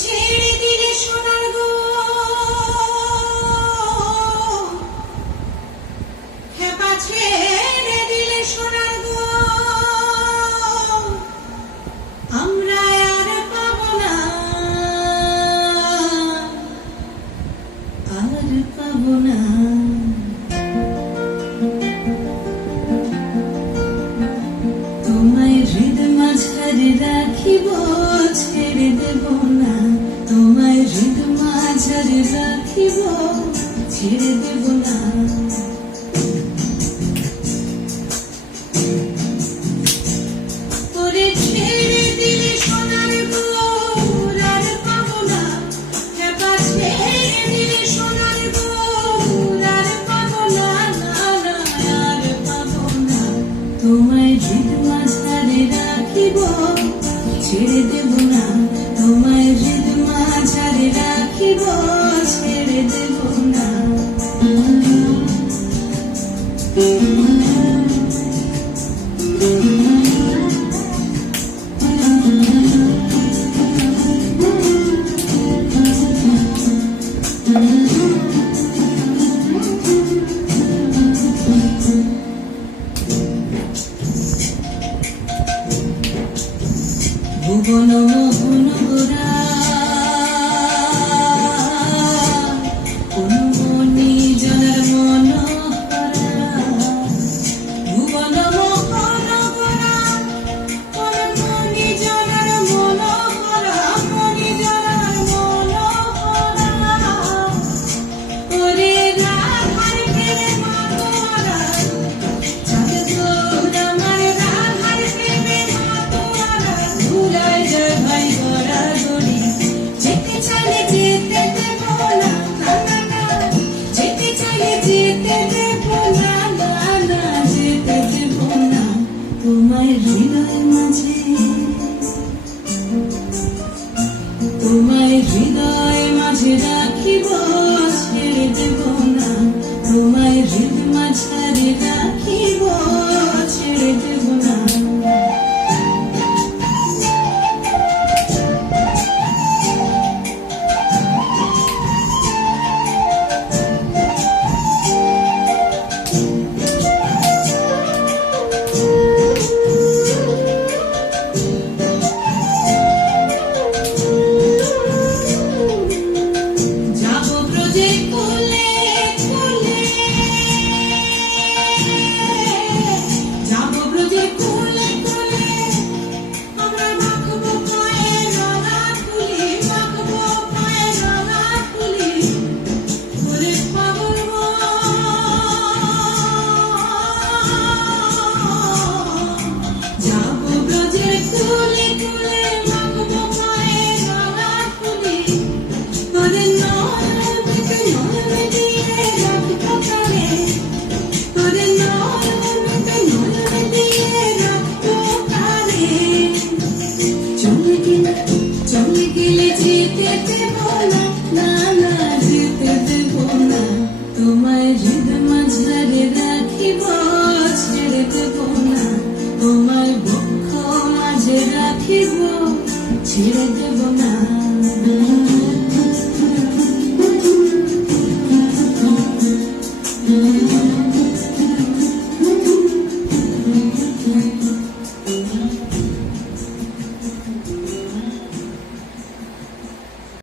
ছেড়ে দিলে সোনার গো খেপা ছেড়ে দিলে সোনার গো আমরা আর পাবো না আর পাবো না তোমায় হৃদয় মাঝারে রাখিব ছেড়ে দেব না তোমায় হৃদয় মাঝারে রাখিব ছেড়ে দেব না তোরে ছেড়ে দিলে সোনার গো আর পাবো না খেপা ছেড়ে দিলে সোনার গো আর পাবো না আর পাবো না তোমায় হৃদয় মাঝারে রাখিব ছেড়ে দেব না তোমায় হৃদয় মাঝারে রাখিব ছেড়ে দেব না ভুবন মোহন গোরা কোন মনি জনের মন ভুবন মোহন গোরা কোন মনি জনের মন মনি জনের মন ওরে রাধার প্রেমে মাতোয়ারা চাঁদ গৌর আমার রাধার প্রেমে মাতোয়ারা ভুলায় যায় ভাই গড়া গড়ি যেতে চাইলে যেতে দেব না যেতে চাইলে যেতে দেব না যেতে দেব না তোমায় হৃদয় মাঝে তোমায় হৃদয় মাঝে রাখিব ছেড়ে দেব না তোমায় হৃদয় মাঝারে রাখিব ছেড়ে দেব না যাবো ব্রজে কোলে কোলে যাবো ব্রজে কোলে কোলে আমরা মাখবো পায়ে রাঙা ফুলি মাখবো পায়ে রাঙা ফুলি ওরে পাগল যাবো ব্রজে কোলে কোলে মাখবো পায়ে রাঙা ফুলি তোরে নয়নকে নয়ন দিয়ে রাখবো কানে তোরে নয়নকে নয়ন দিয়ে রাখবো কানে চলে গেলে যেতে দেব না যেতে দেব না তোমায় হৃদয় মাঝারে রাখিব ছেড়ে দেব না তোমায় বক্ষ মাঝে রাখিব ছেড়ে দেব